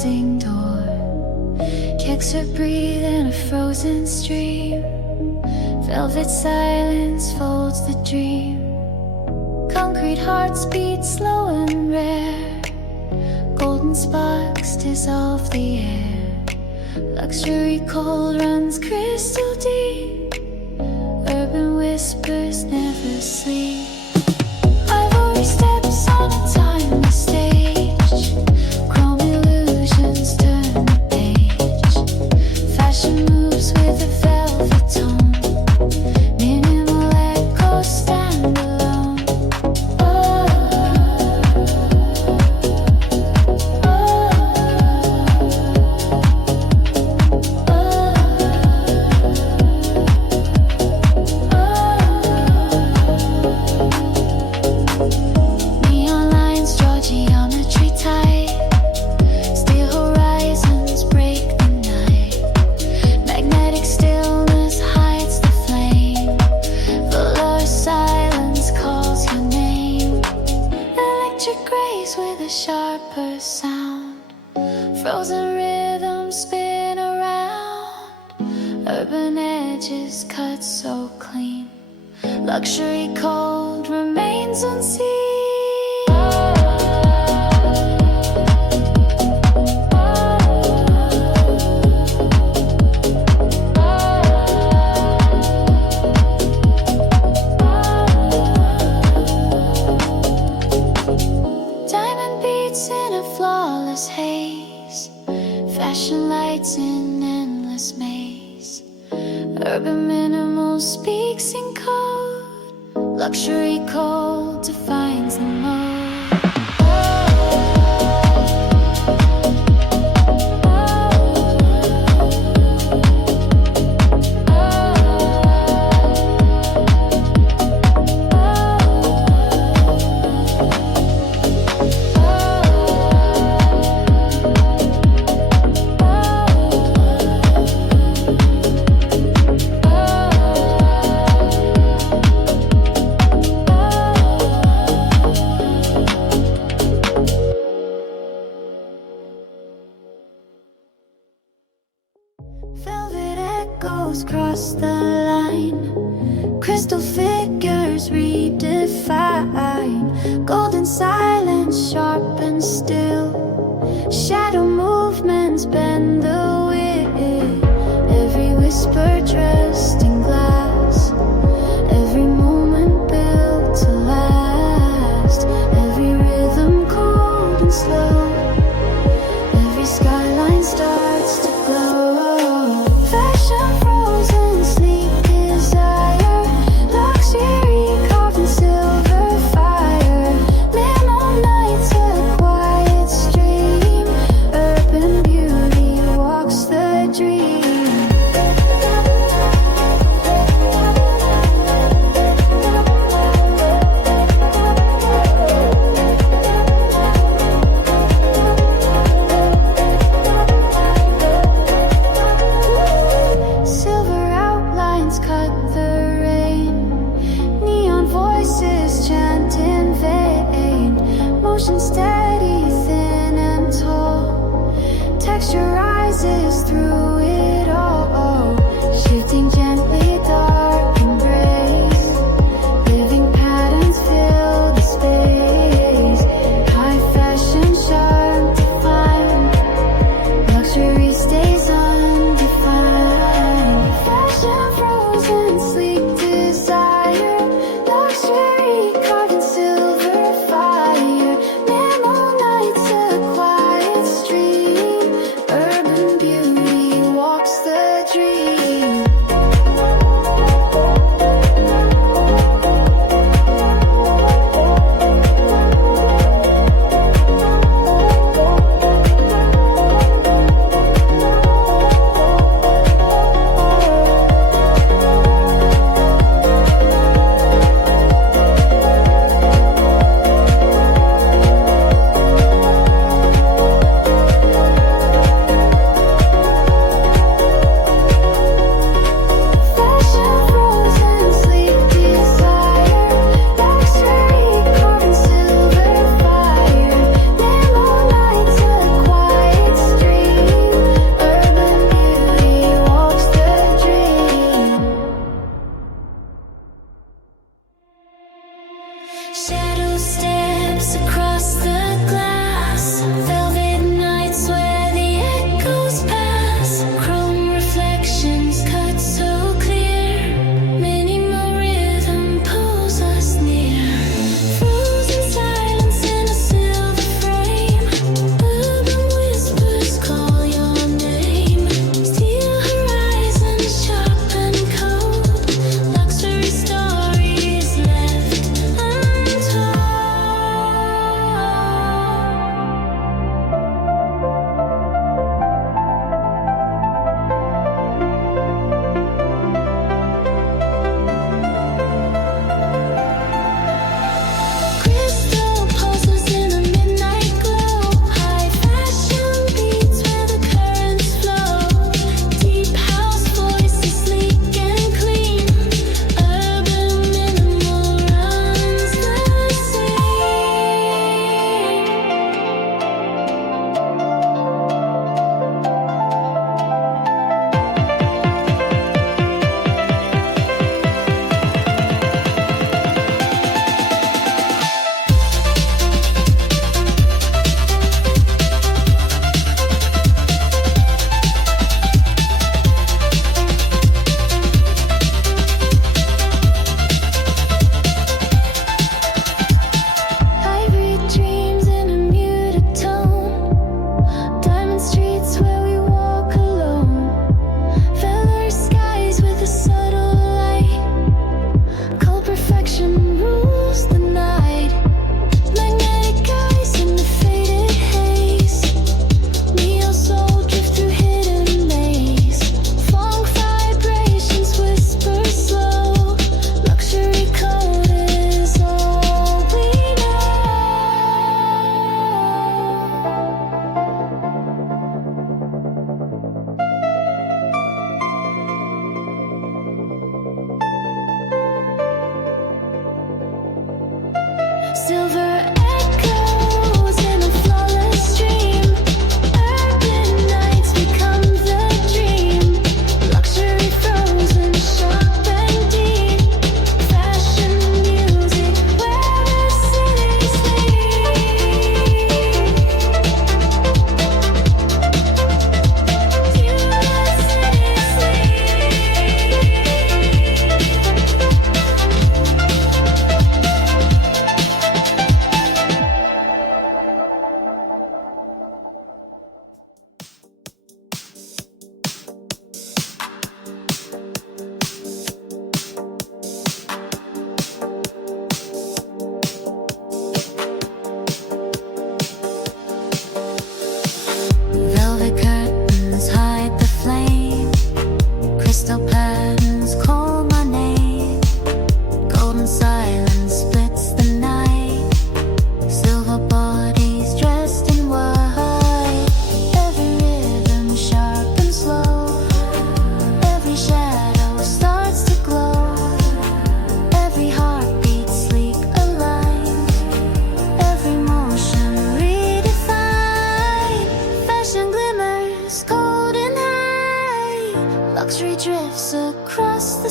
closing door. Kicks her breathe in a frozen stream. Velvet silence folds the dream. Concrete hearts beat slow and rare. Golden sparks dissolve the air. Luxury cold runs crystal deep. Urban whispers never sleep. Ivory steps on a timeless stage. Chrome illusions turn the page. Fashion moves with a velvet tone. Minimal echoes stand alone. Neon lines draw geometry tight. Steel horizons break the night. Magnetic stillness hides the flame. Velour silence calls your name. Electric grace with a sharper sound. Frozen rhythms spin around. Urban edges cut so clean. Luxury cold remains unseen. Diamond beats in a flawless haze. Fashion lights in endless maze. Urban minimal speaks in code. Luxury cold defines the mode. Velvet echoes cross the line. Crystal figures redefine. Golden silence sharp and still. Shadow movements bend the wind. Every whisper dressed in glass. Every moment built to last. Every rhythm cold and slow. Every skyline starts to glow. Fashion frozen, sleep desire. Luxury carved in silver fire. Minimal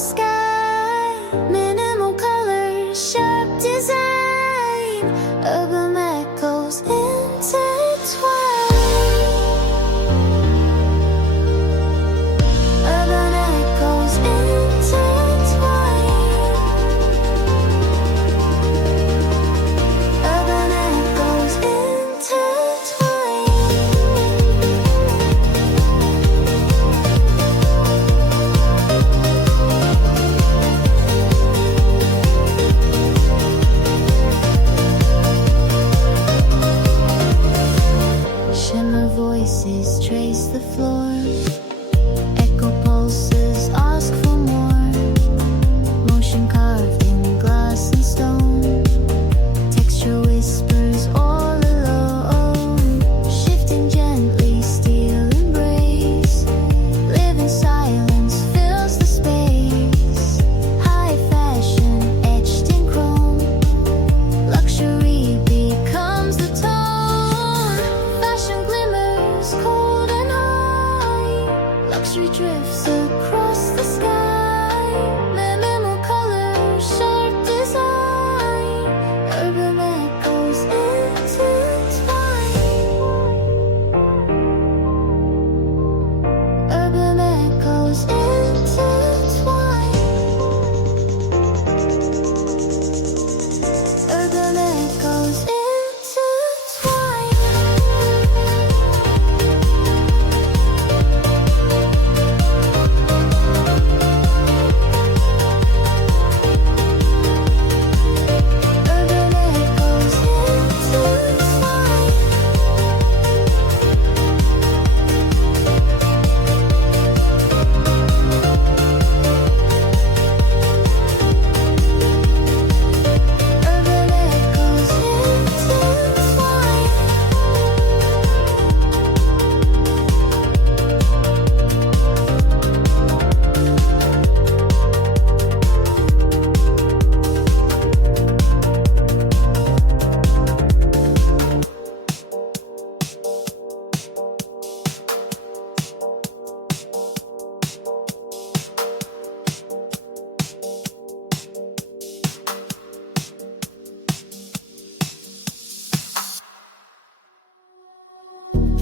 sky. Minimal color, sharp design. Urban echoes intertwine. Urban echoes intertwine. Urban echoes intertwine. Shimmer voices trace the floor. Echo pulses ask for more. Motion carved in glass and stone. Texture whispers all alone. Shifting gently, steel embrace. Living silence fills the space. High fashion etched in chrome. Luxury becomes the tone. Fashion glimmers cold and high. Luxury drifts across the sky. Minimal color, sharp design. Urban echoes intertwine. Urban echoes intertwine. Urban echoes intertwine. Urban echoes intertwine. Urban echoes intertwine.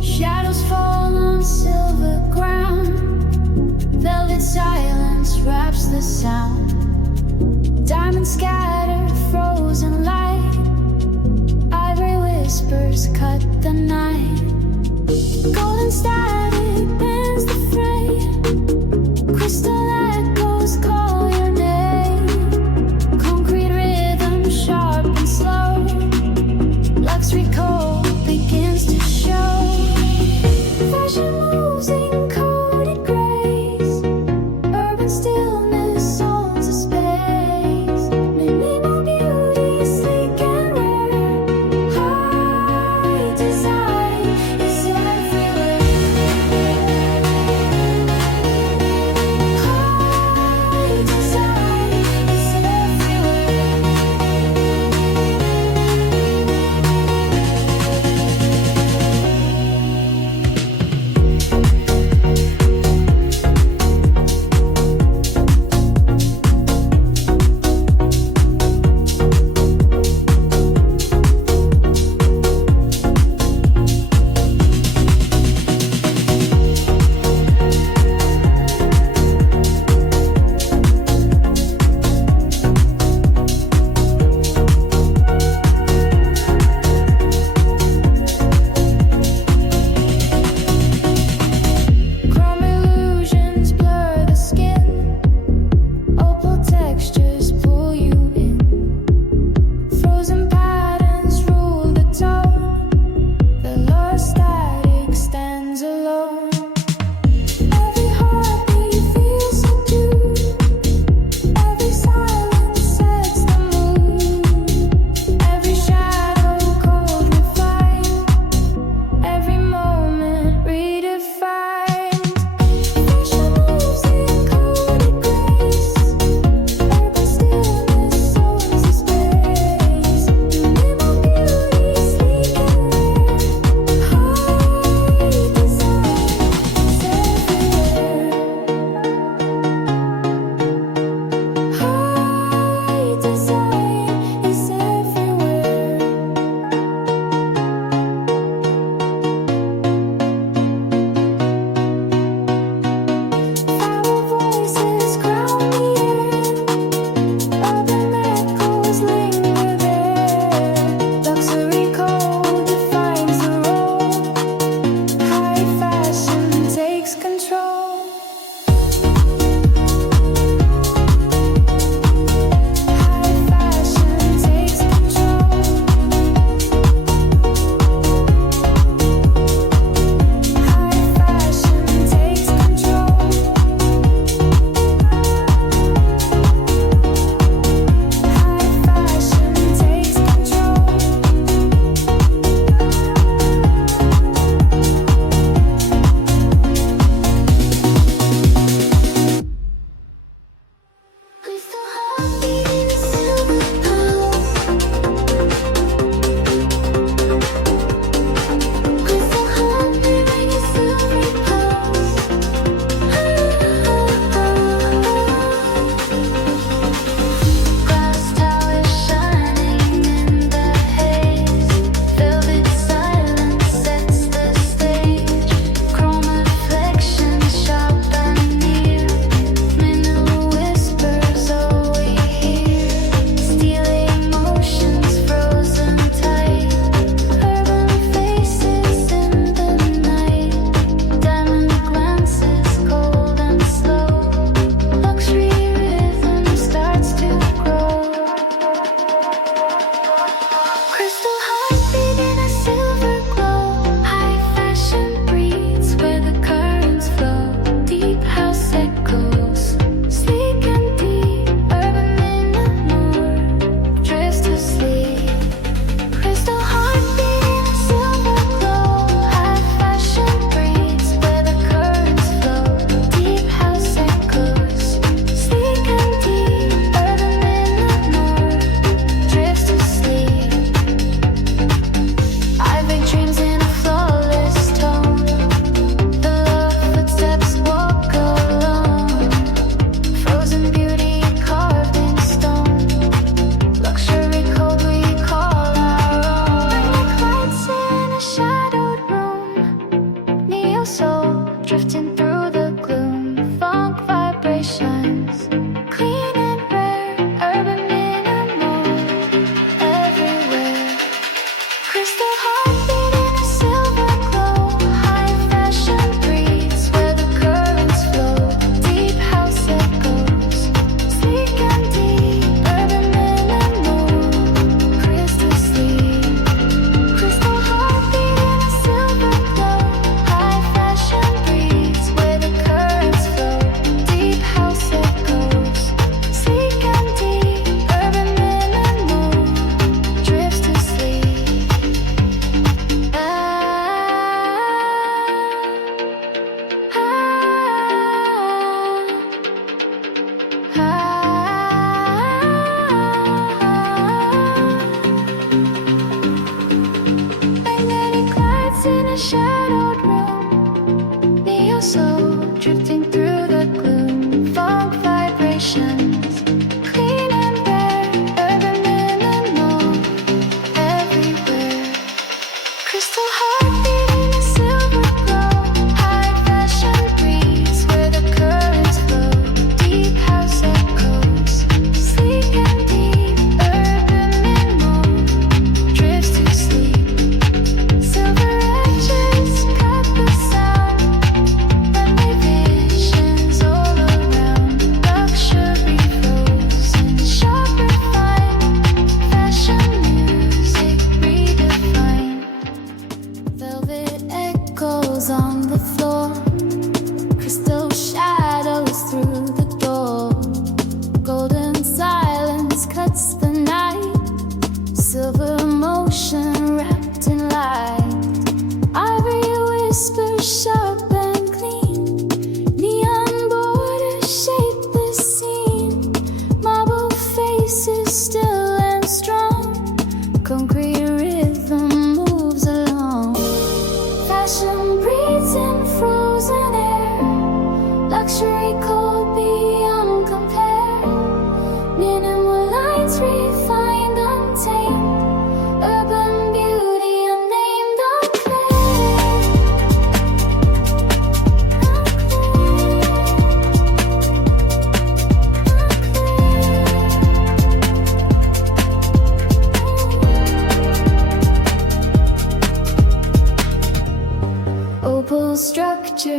Shadows fall on silver ground. Velvet silence wraps the sound. Diamonds scatter frozen light. Ivory whispers cut the night. Golden static bends the frame. Crystal echoes call your name. Concrete rhythm sharp and slow. Luxury code begins to show. Fashion moves in coded grace. Urban stillness owns a space. Minimal beauty, sleek and rare. High design is everywhere.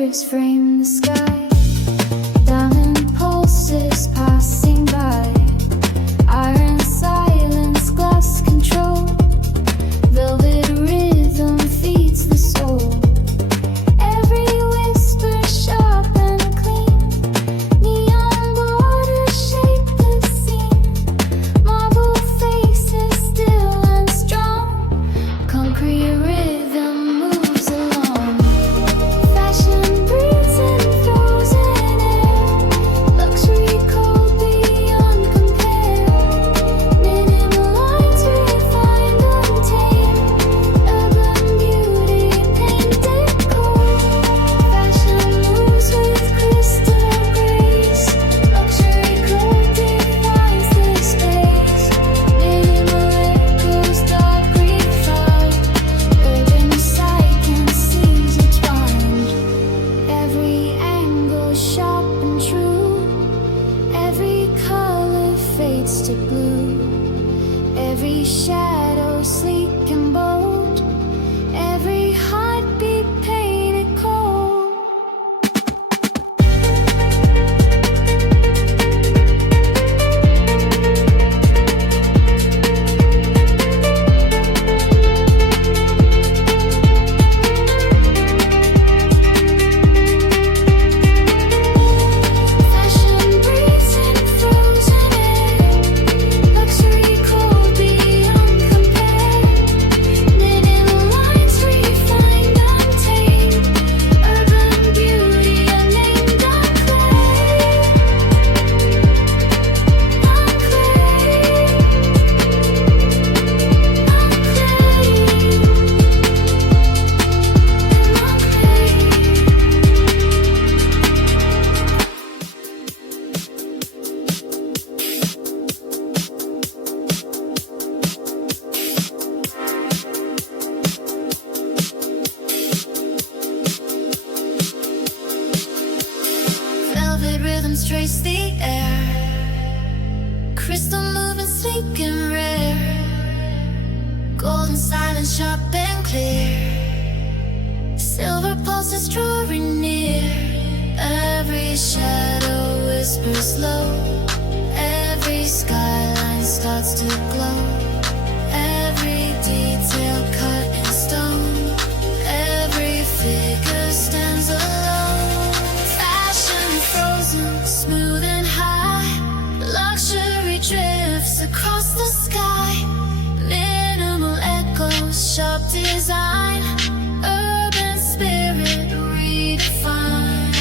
fingers frame the sky. Diamond pulses passing by. Iron silence, glass control. Velvet rhythm feeds the soul. Every whisper sharp and clean. Neon borders shape the scene. Marble faces still and strong. Concrete rhythm moves along. Fashion breathes in frozen air. Luxury cold beyond compare. Minimal lines refined untamed. Urban beauty painted gold. Fashion moves with crystal grace. Luxury cold defines this space. Minimal echoes, dark refined. Urban sight can seize its mind. Every angle sharp and true. Every color fades to blue. Every shadow sleek and bold. Every heartbeat painted cold. Fashion breathes in frozen air. Luxury cold beyond compare. Minimal lines refined untamed. Urban beauty unnamed unclaimed. Velvet rhythms trace the air. Crystal moving sleek and rare. Golden silence sharp and clear. Silver pulses drawing near. Every shadow whispers low. Every skyline starts to glow. Every detail cut in stone. Every figure stands alone. Fashion frozen, smooth and high. Luxury drifts across the sky. Minimal echoes, sharp design. Urban spirit redefined.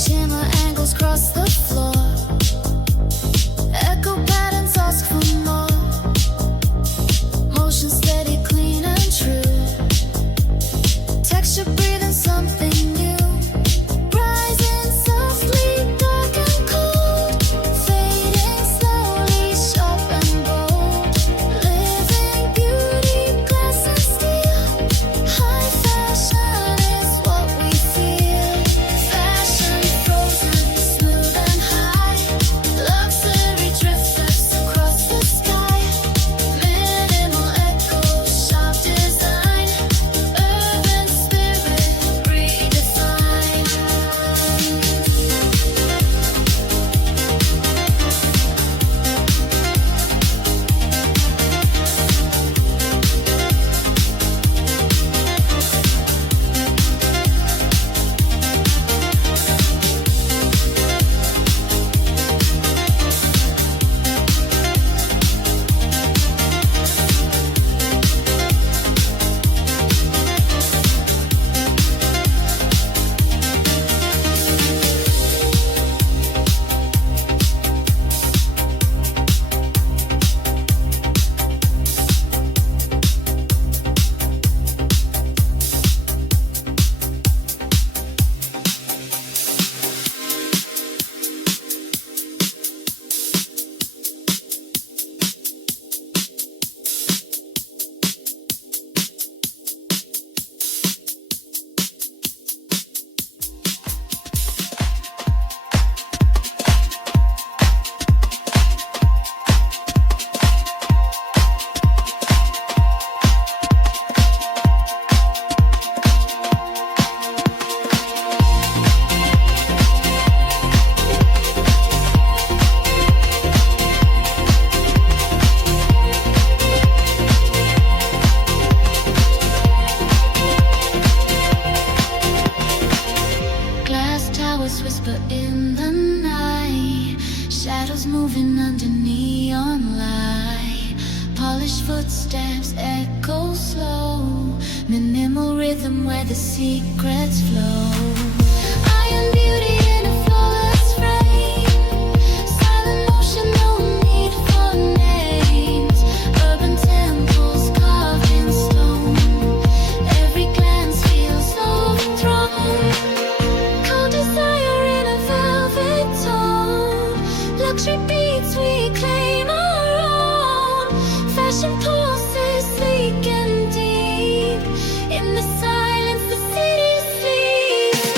Shimmer angles cross the floor. Echo patterns ask for more. Motion steady, clean and true. Shadows moving under neon light. Polished footsteps echo slow. Minimal rhythm where the secrets flow. Iron beauty in a flawless frame. Silent motion, no need for names. Urban temples carved in stone. Every glance feels overthrown. Cold desire in a velvet tone. Luxury beats we claim our own. Fashion pulses sleek and deep. In the silence the city sleeps.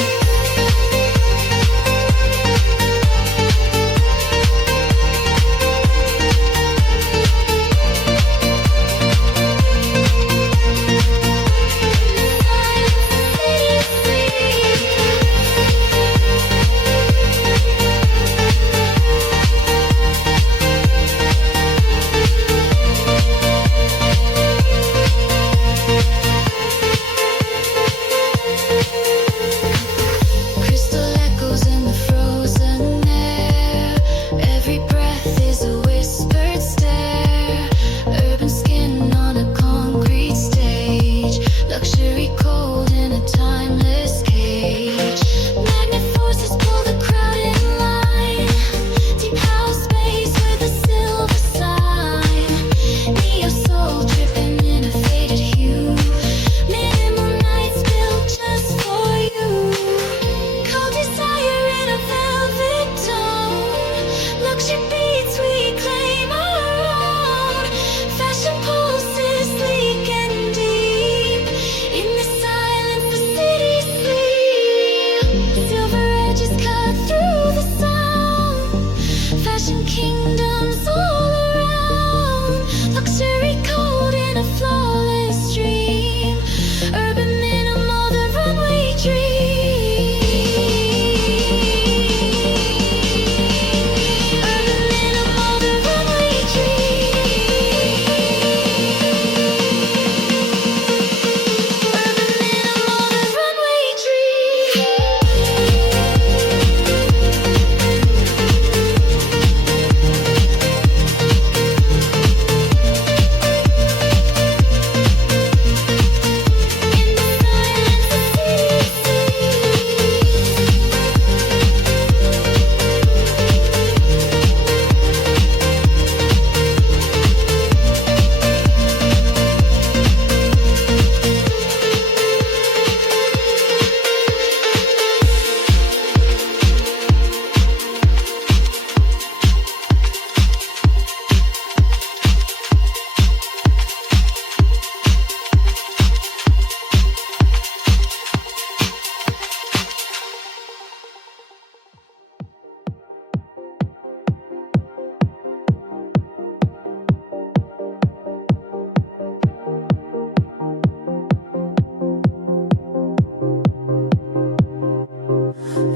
Crystal echoes in the frozen air. Every breath is a whispered stare. Urban skin on a concrete stage. Luxury cold in a timeless cage. Magnet forces pull the crowd in line. Deep house space with a silver sign. Neo soul dripping in a faded hue. Minimal nights built just for you. Cold desire in a velvet tone. Luxury beats we claim our own. Fashion pulses sleek and deep. In the silence the city sleeps. Silver edges cut through the sound. Fashion kingdoms all around. Luxury cold in a flawless dream. Urban minimal, the runway dream. Urban minimal, the runway dream. Urban minimal, the runway dream. In the silence the city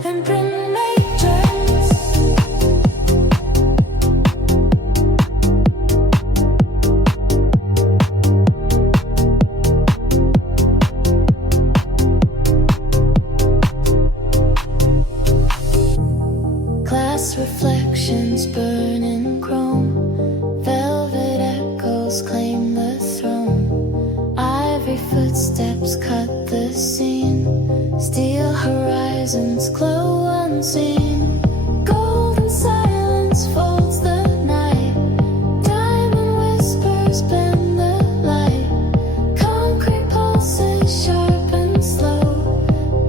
Imprint matrix. Glass reflections burning chrome. Velvet echoes claim the throne. Ivory footsteps cut the scene. Steel horizons glow unseen. Golden silence folds the night. Diamond whispers blend the light. Concrete pulses sharp and slow.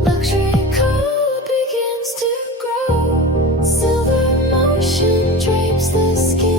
Luxury code begins to grow. Silver motion drapes the skin.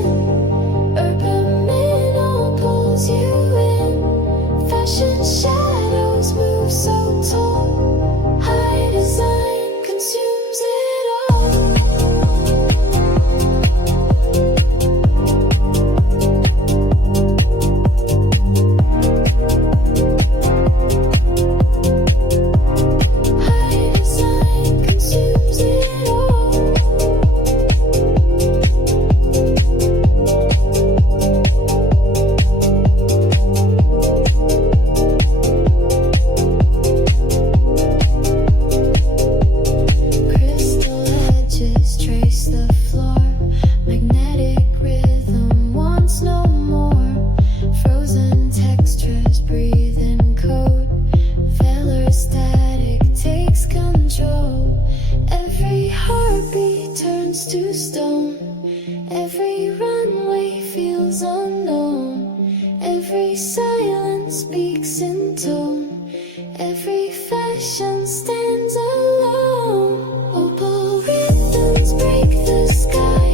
Every runway feels unknown. Every silence speaks in tone. Every fashion stands alone. Opal rhythms break the sky.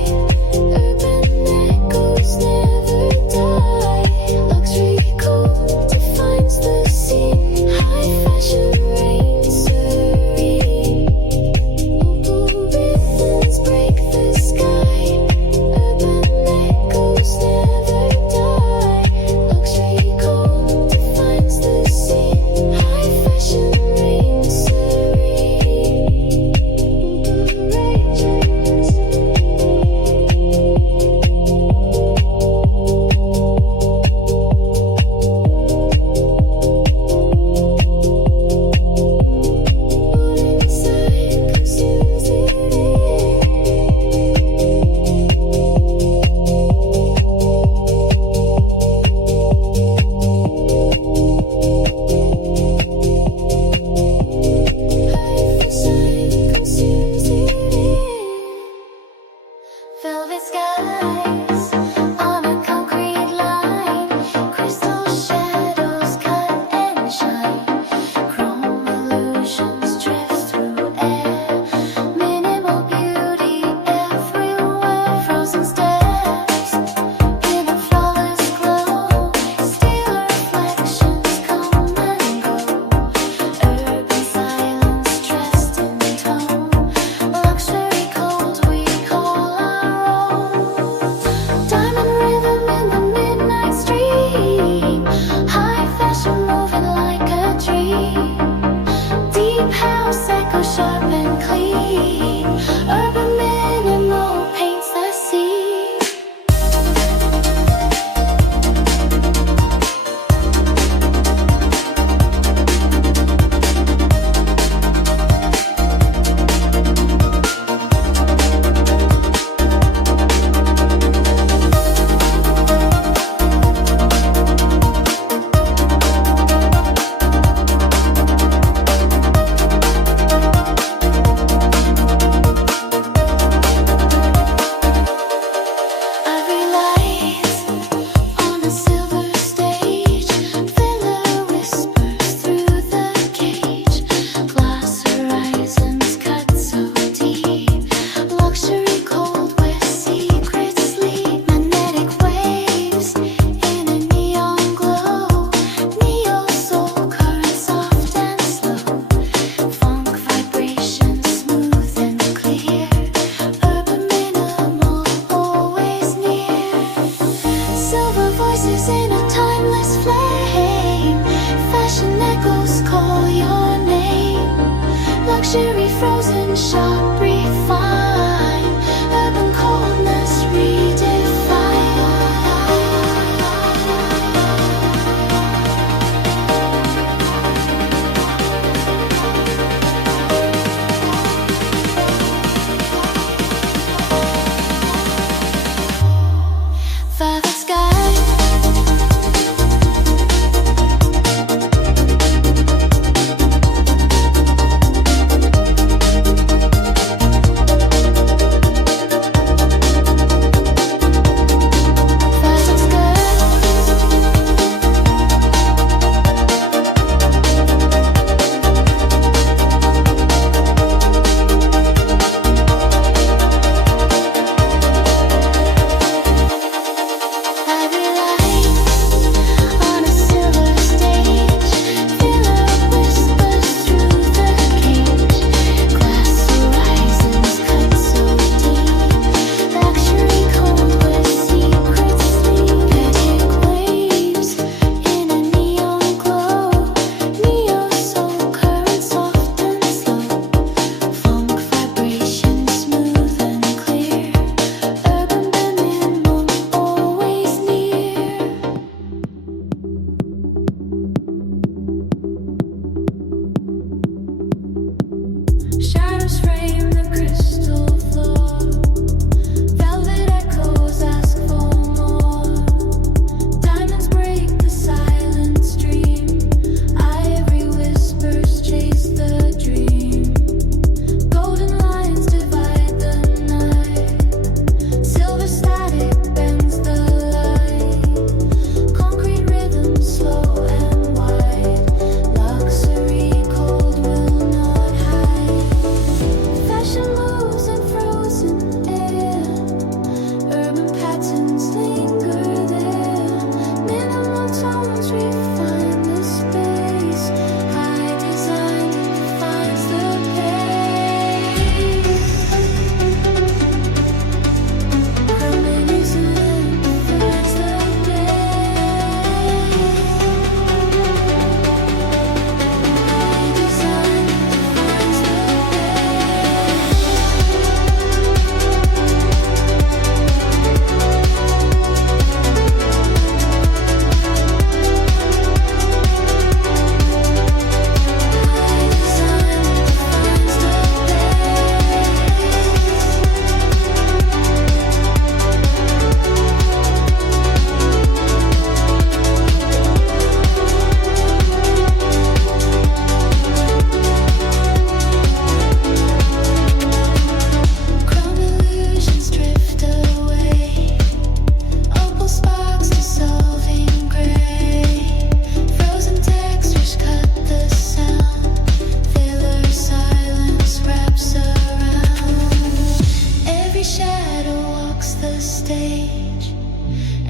Urban echoes never die. Luxury code defines the scene. High fashion reigns serene. Opal rhythms break the sky. Urban echoes never die. Luxury code defines the scene. High fashion reigns serene. What inside consumes the velvet skies on a concrete line, crystal shadows cut and shine, chrome illusions drift through air, minimal beauty everywhere, frozen steps in a flawless glow, steel reflections come and go, urban silence dressed in tone, luxury codes we call our own. stage.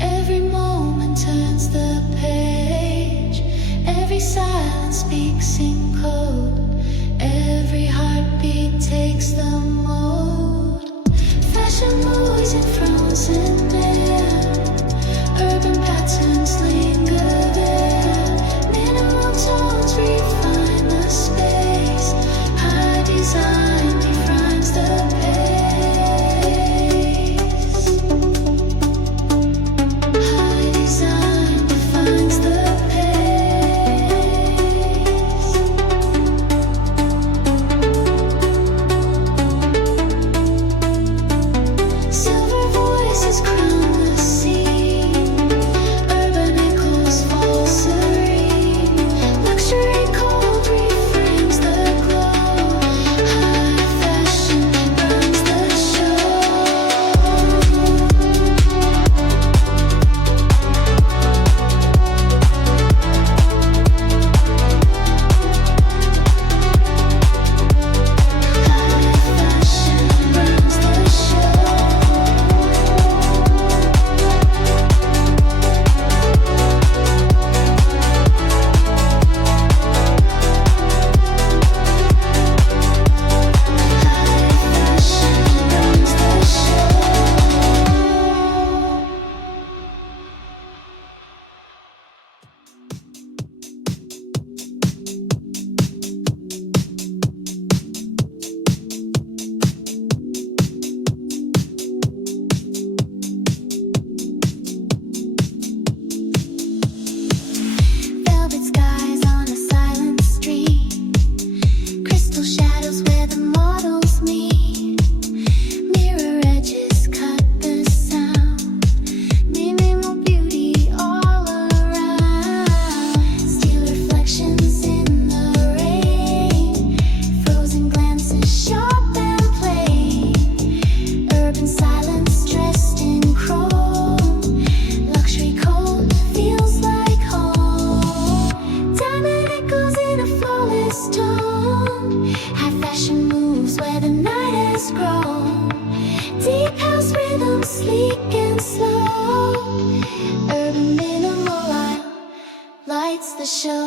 Every moment turns the page. Every silence speaks in code. Every heartbeat takes the mode. Fashion moves in frozen air. Urban patterns linger there. Minimal tones refine the space. High design defines the pace. High design defines the pace. Silver voices crown the scene. Urban echoes fall serene. Luxury cold reframes the glow. High fashion runs the show. Velvet skies on a silent street. Crystal shadows where the models meet. Mirror edges cut the sound. Minimal beauty all around. Steel reflections in the rain. Frozen glances sharp and plain. Urban silence dressed in chrome. Luxury cold feels like home. Diamond echoes in a flawless tone. High fashion moves where the night has grown. Deep house rhythm, sleek and slow. Urban minimal lights the show.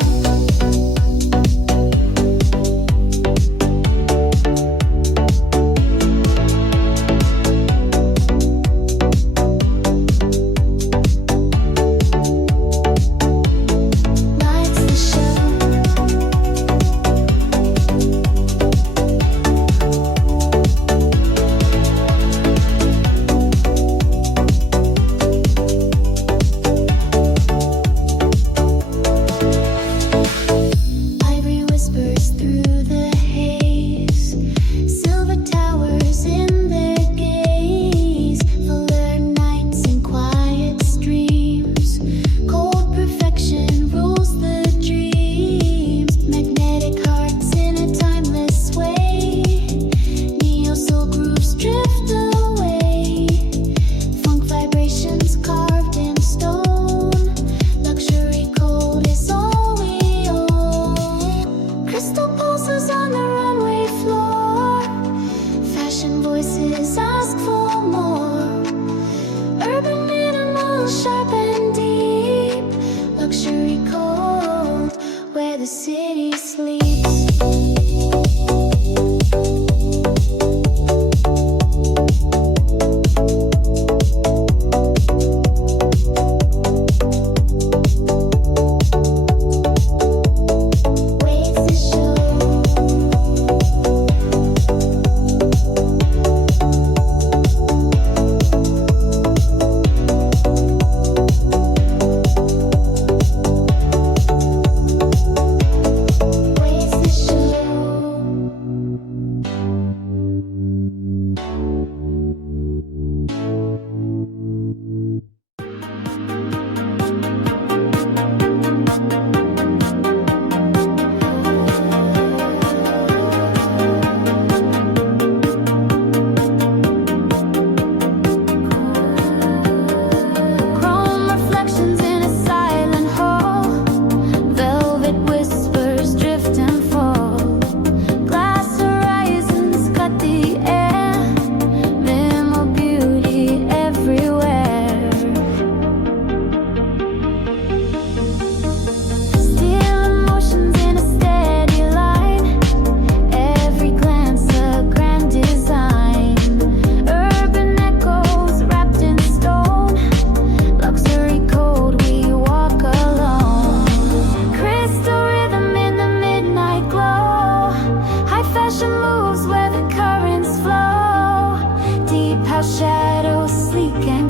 Lights the show.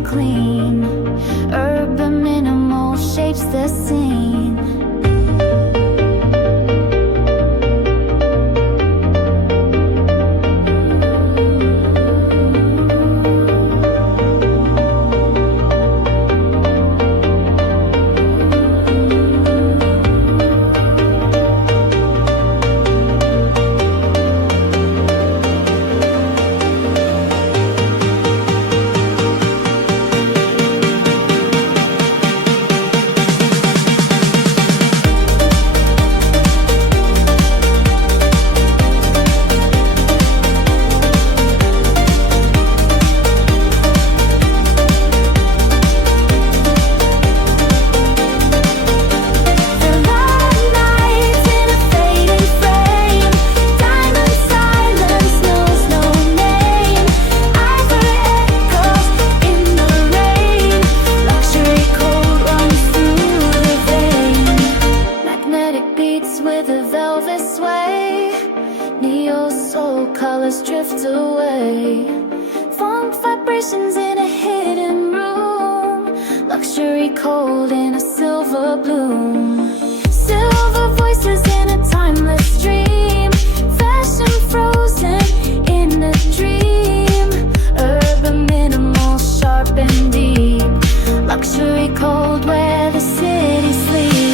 clean. Urban minimal shapes the scene. With a velvet sway, neo soul colors drift away. Funk vibrations in a hidden room. Luxury cold in a silver bloom. Silver voices in a timeless dream. Fashion frozen in a dream. Urban minimal, sharp and deep. Luxury cold where the city sleeps.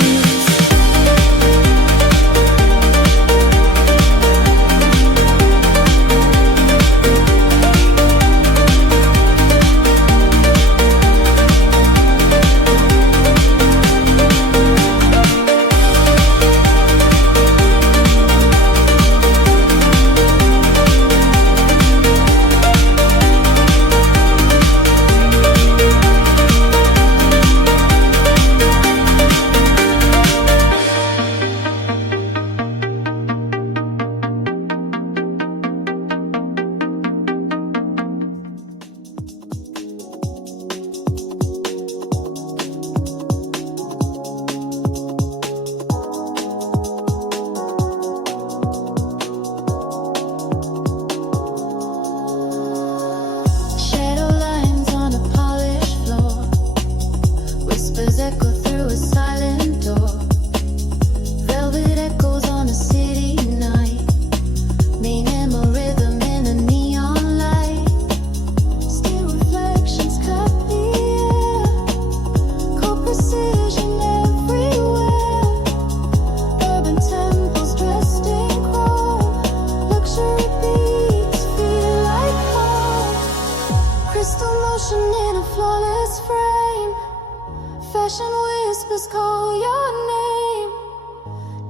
Fashion whispers call your name.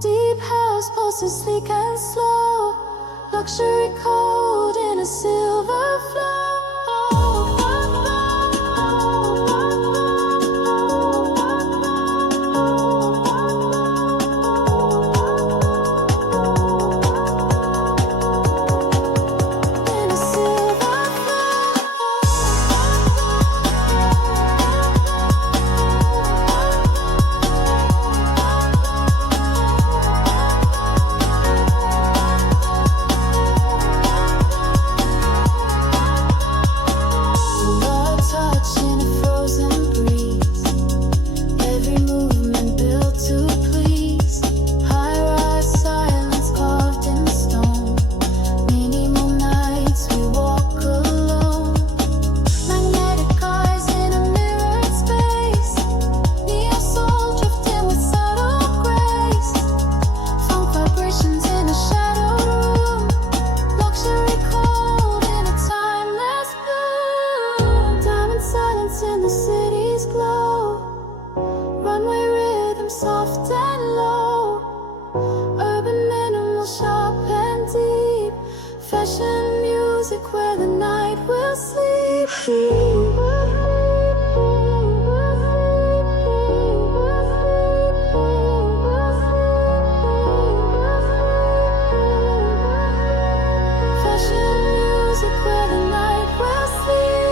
Deep house pulses sleek and slow. Luxury cold in a silver flow. Soft and low, urban minimal, sharp and deep. Fashion music where the night will sleep. Fashion music where the night will sleep.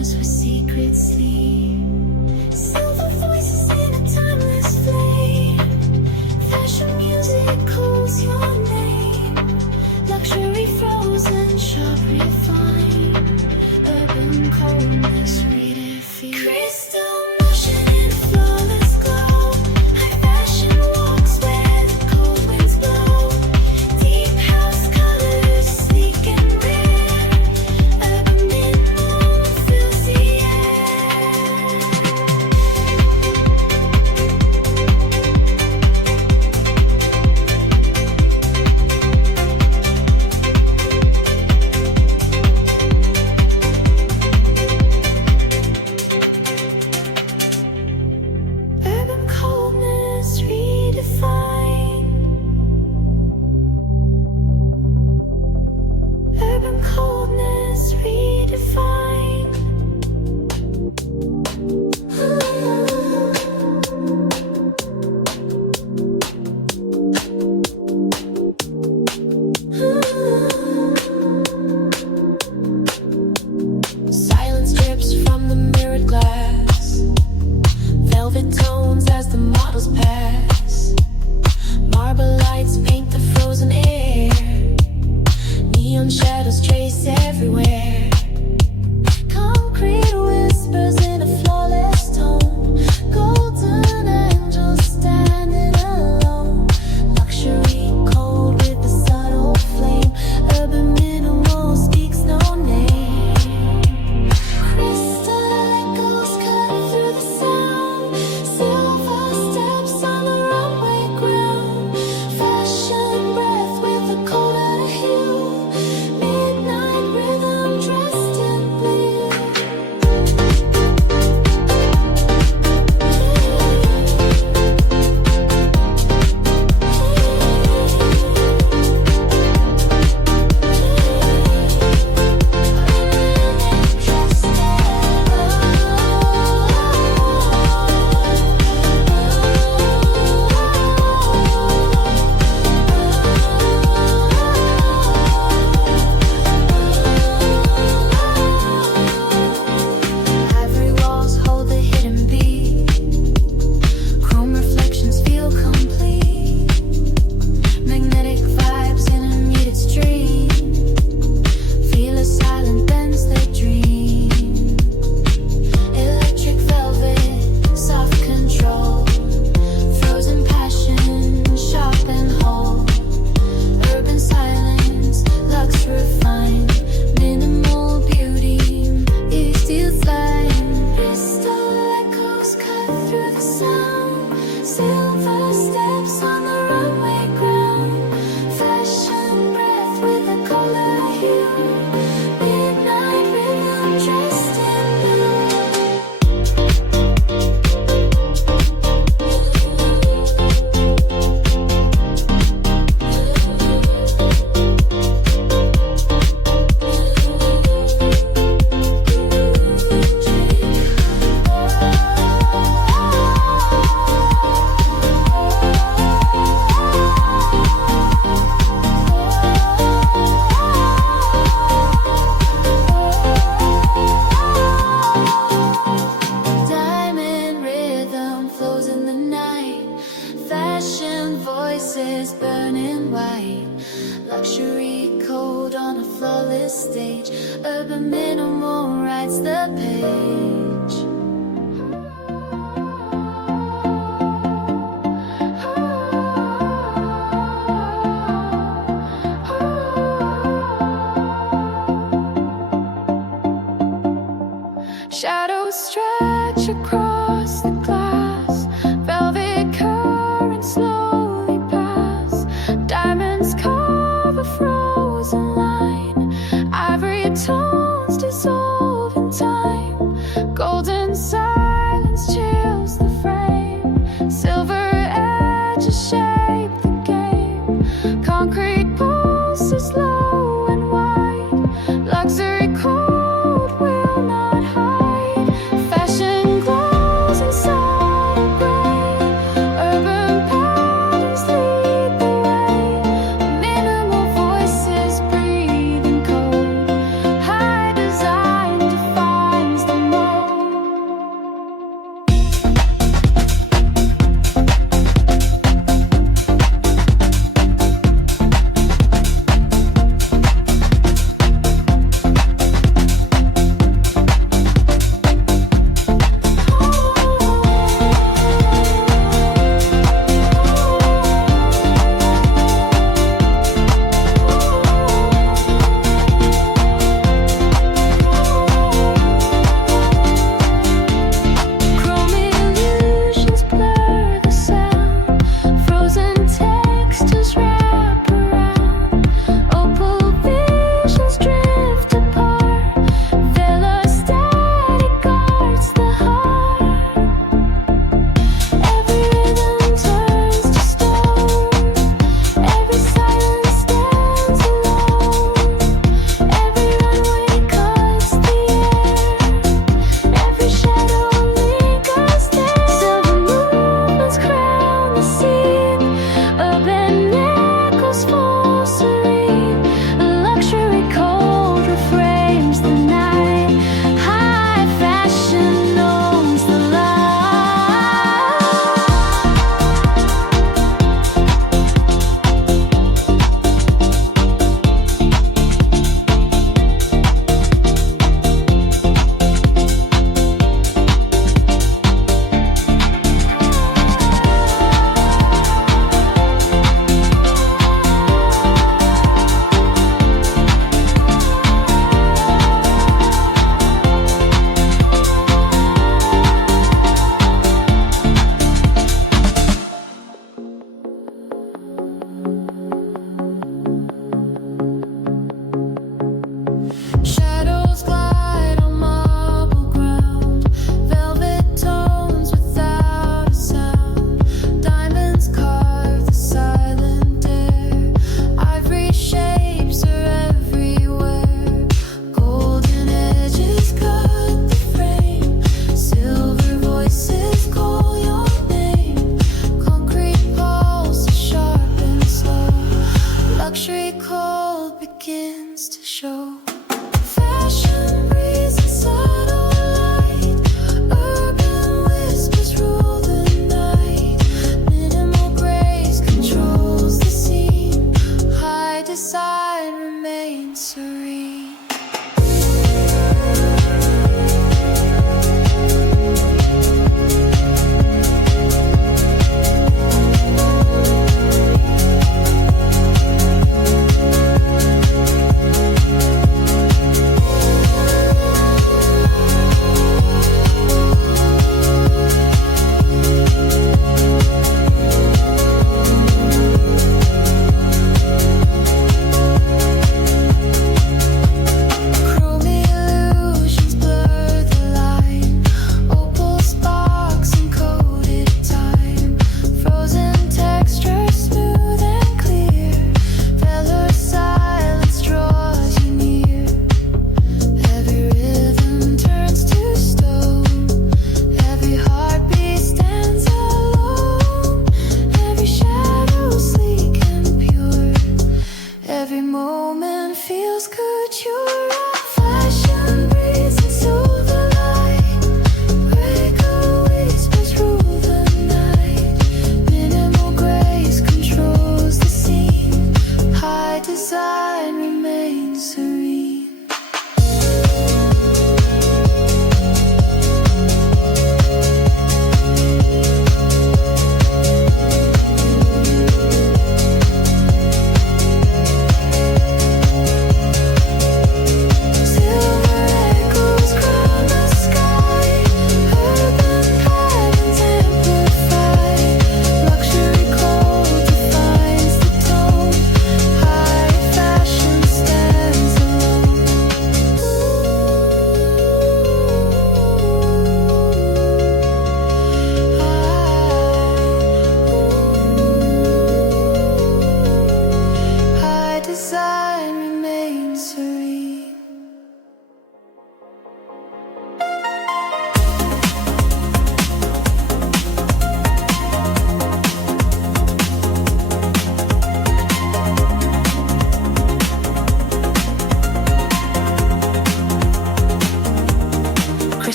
flowers where secrets sleep. Silver voices in a timeless flame. Fashion music calls your name. Luxury frozen, sharp refined. Urban coldness redefined. Crystal motion in a flawless glow. High fashion walks where the cold winds blow. Deep house colors, sleek and rare. Urban minimal fills the urban coldness redefined. Urban coldness redefined. Silence drips from the mirrored glass. Velvet tones as the models pass. Marble lights paint the frozen air. Neon shadows trace everywhere. Concrete whispers in a flawless tone. Golden angels standing alone. Luxury cold with a subtle flame. Urban minimal speaks no name. Crystal echoes cut through the sound. Silver steps on the runway ground. Fashion breath with a colder hue. Midnight rhythm dressed in blue. Ivory walls hold the hidden beat. Chrome reflections feel complete. Magnetic vibes in a muted stream. Feel a silent dance they dream. Electric velvet, soft control. Frozen passion, sharp and whole. Urban silence, lux refined. Minimal beauty is still flying. Crystal echoes cut through the sound. Silver steps on the runway ground. Fashion breath with a color hue. Midnight rhythm dressed in diamond rhythm flows in the night. Fashion voices burning white. Luxury code on a flawless stage. Urban minimal writes the page. Shadows stretch across the glass. Velvet currents slowly pass. Diamonds carve a frozen line. Ivory tones dissolve in time. Golden silence chills the frame. Silver edges shape the game. Concrete pulses low and wide. Luxury cold will not hide. Fashion glow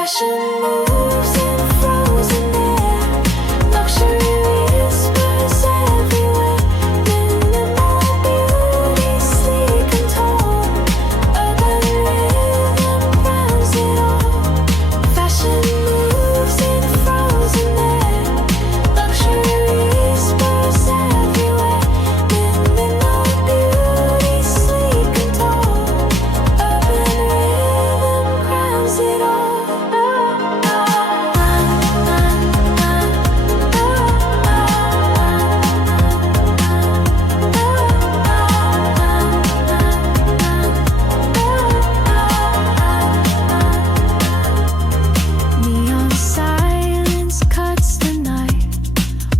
Fashion moves in frozen air. Luxury whispers everywhere. Minimal beauty, sleek and tall. Urban rhythm crowns it all. Fashion moves in frozen air. Luxury whispers everywhere. Minimal beauty, sleek and tall. Urban rhythm crowns it all. Neon silence cuts the night.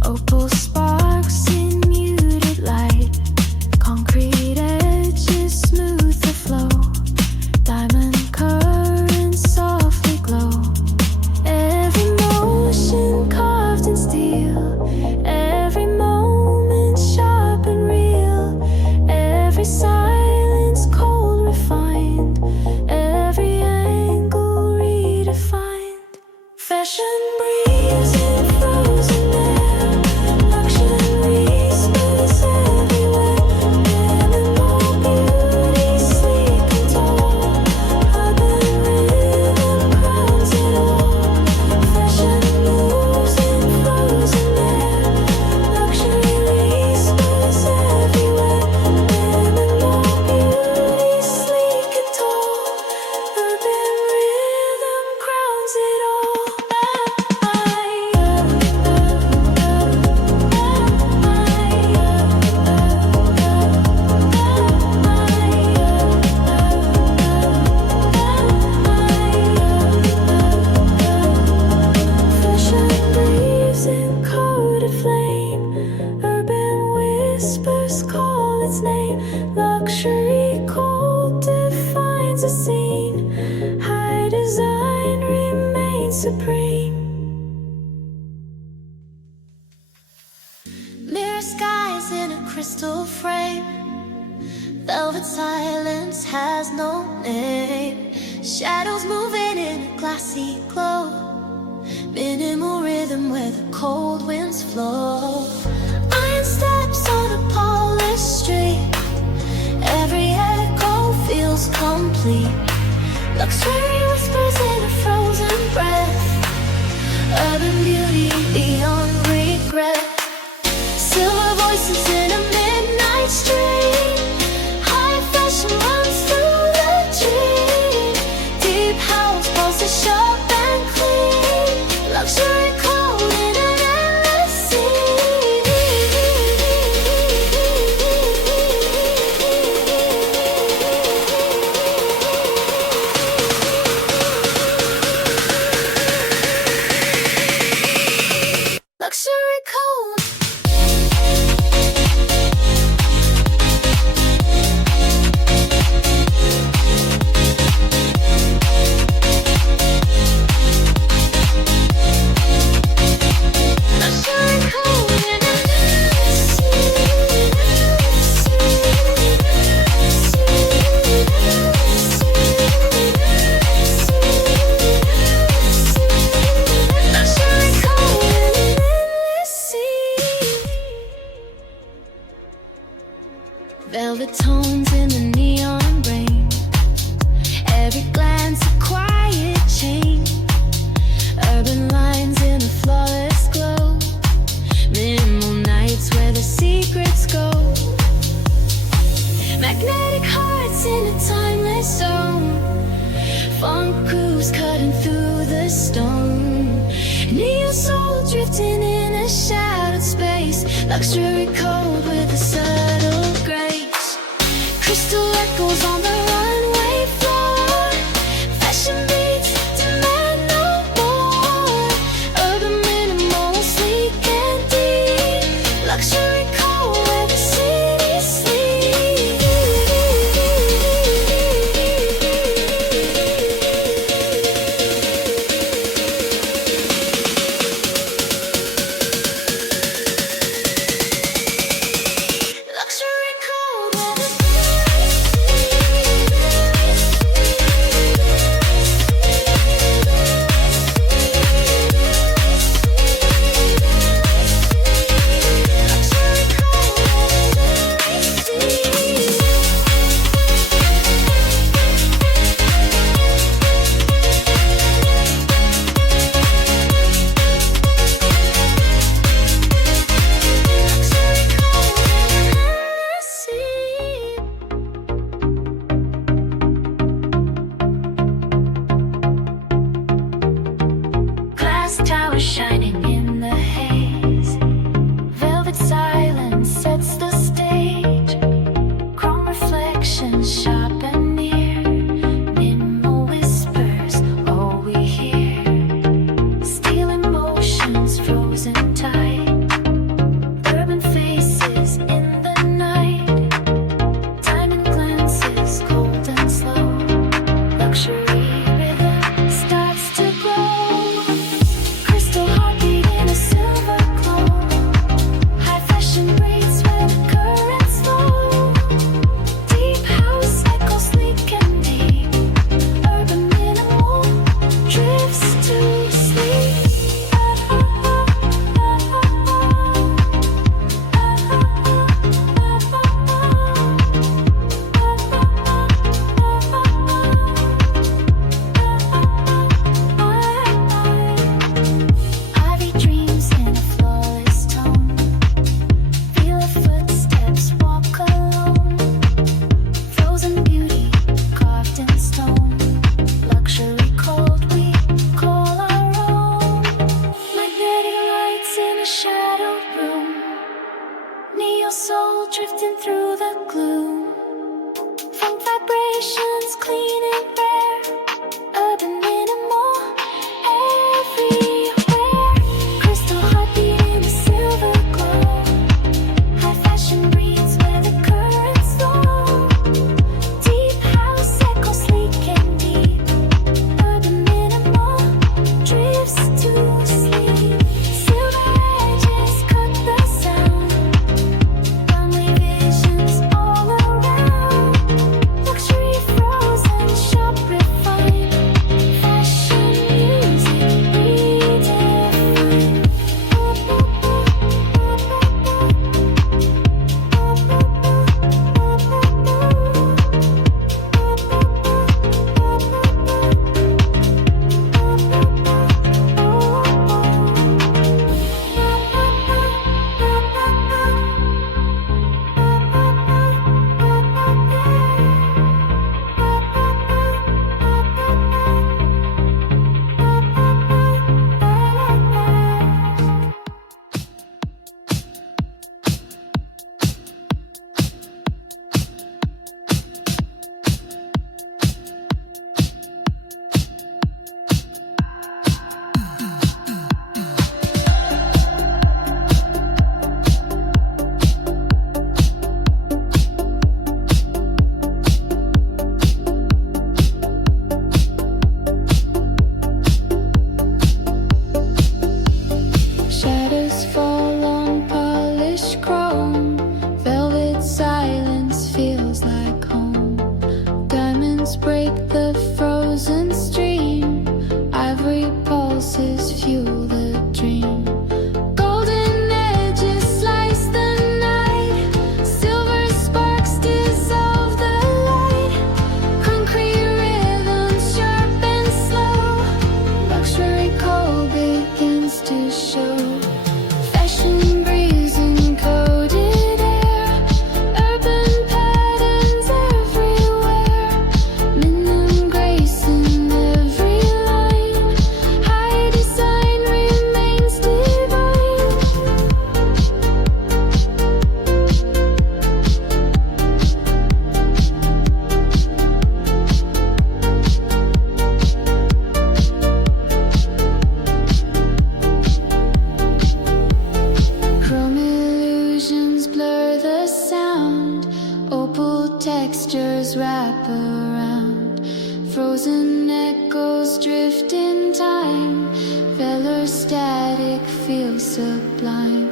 Opal sparks in muted light. Concrete edges smooth the flow. Diamond currents softly glow. Every motion carved in steel. Every moment sharp and real. Every silence cold refined. Every angle redefined. Fashion breeze in frozen air. Luxury whispers everywhere. Minimal beauty, sleek and tall. Urban rhythm crowns it all. Fashion moves in frozen air. Luxury whispers everywhere. Minimal beauty, sleek and tall. Urban rhythm crowns it all. Fashion breeze in coded flame. Urban whispers call its name. Luxury cold defines a scene. High design remains supreme. Mirror skies in a crystal frame. Velvet silence has no name. Shadows moving in a glassy glow. Minimal rhythm where the cold winds flow. Iron steps on a polished street. Every echo feels complete. Luxury whispers in a frozen breath. Urban beauty beyond regret. Silver voices in a midnight street. High fashion runs through the dream. Deep house pulses sharp and clean. Luxury cold in an endless sea. Luxury cold. Velvet tones in the neon rain. Every glance a quiet chain. Urban lines in a flawless glow. Minimal nights where the secrets go. Magnetic hearts in a timeless zone. Funk grooves cutting through the stone. Neon soul drifting in a shadowed space. Luxury cold with a subtle grace. Crystal echoes on the runway floor. Fashion beats demand no more. Urban minimal, sleek and deep. Luxury cold where the city sleeps. Luxury cold where the and echoes drift in time. Velar static feels sublime.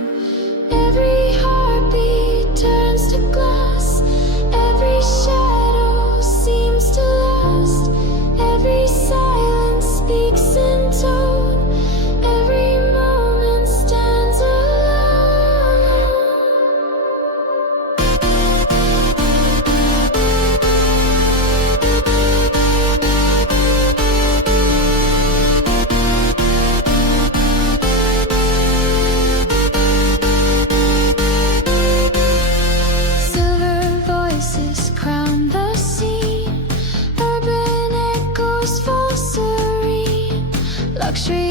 Every heartbeat turns to glass. Every shadow seems to last. Every silence speaks in tone. Every moment stands alone. Silver voices crown the scene. Urban echoes fall serene. Luxury